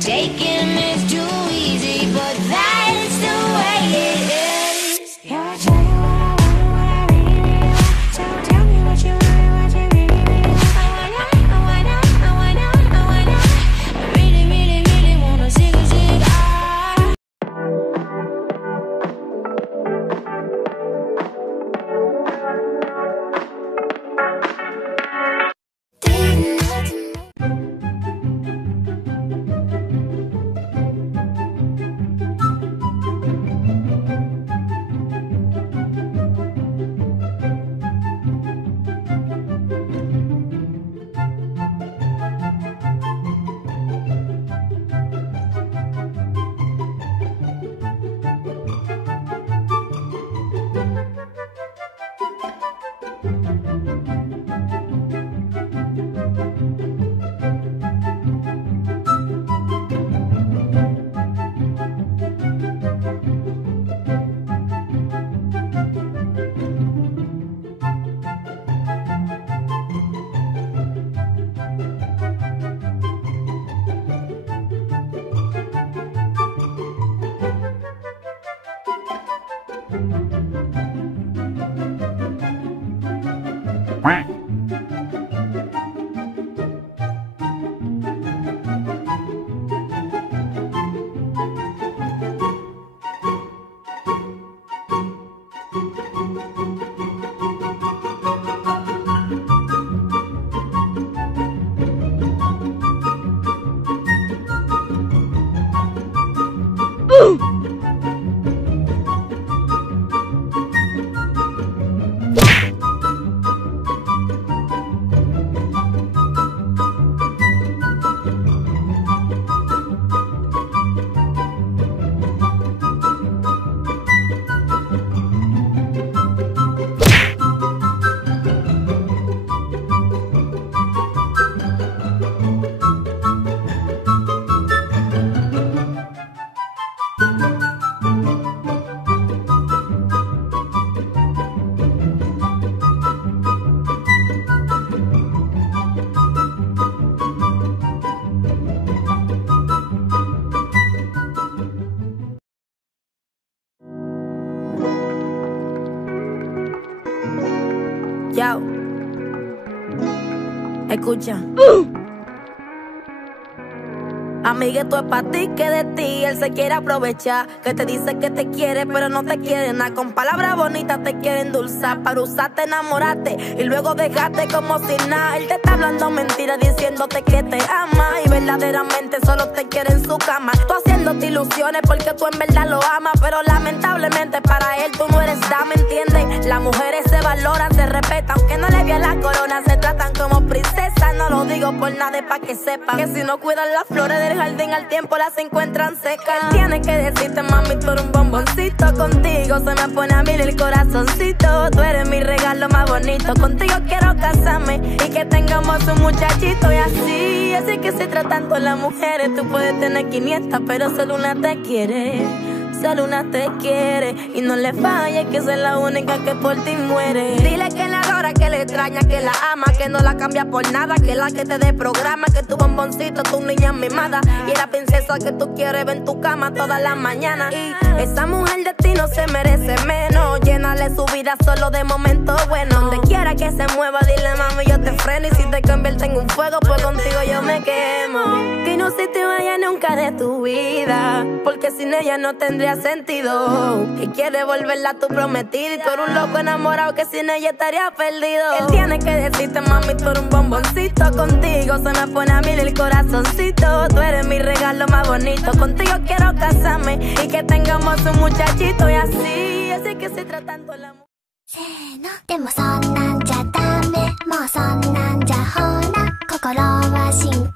Taking is too easy, but that's the way it is. Yeah, I tell you what I really want. So tell me what you really want. I wanna. I really wanna see the zig. Yo, escucha. Amiga, esto es pa' ti, que de ti él se quiere aprovechar. Que te dice que te quiere, pero no te quiere nada. Con palabras bonitas te quiere endulzar. Para usarte, enamorarte y luego dejarte como si nada. Él te está hablando mentiras, diciéndote que te ama y verdaderamente solo te quiere en su cama. Tú haciéndote ilusiones porque tú en verdad lo amas, pero lamentablemente para él tú no eres dama, ¿entiendes? Las mujeres se valoran, se respetan, aunque no le vean la corona, se tratan como princesas. No lo digo por nada, es pa' que sepan que si no cuidan las flores del jardín al tiempo las encuentran secas. Él tiene que decirte, mami, tú eres un bomboncito. Contigo se me pone a mil el corazoncito. Tú eres mi regalo más bonito. Contigo quiero casarme y que tengamos un muchachito. Y así que se tratan con las mujeres. Tú puedes tener 500, pero solo una te quiere. Solo una te quiere y no le falles, que esa es la única que por ti muere. Dile que la adora, que le extraña, que la ama, que no la cambia por nada, que la que te dé programa, que tu bomboncito, tu niña mimada y la princesa que tú quieres ver en tu cama todas las mañanas. Y esa mujer de ti no se merece menos. Llénale su vida solo de momentos buenos. Donde quiera que se mueva, dile, mami, yo te freno. Y si te convierto en un fuego, pues contigo yo me quemo. Que no se te vaya nunca de tu vida, porque sin ella no tendría sentido. Que quiere volverla tu prometida y tú eres un loco enamorado que sin ella estaría perdido. Él tiene que decirte, mami, tú eres un bomboncito. Contigo se me pone a mil el corazoncito. Tú eres mi regalo más bonito. Contigo quiero casarme y que tengamos un muchachito. Y así que se tratan con la mujer. せーのでもそんなんじゃダメもうそんなんじゃほら心は進化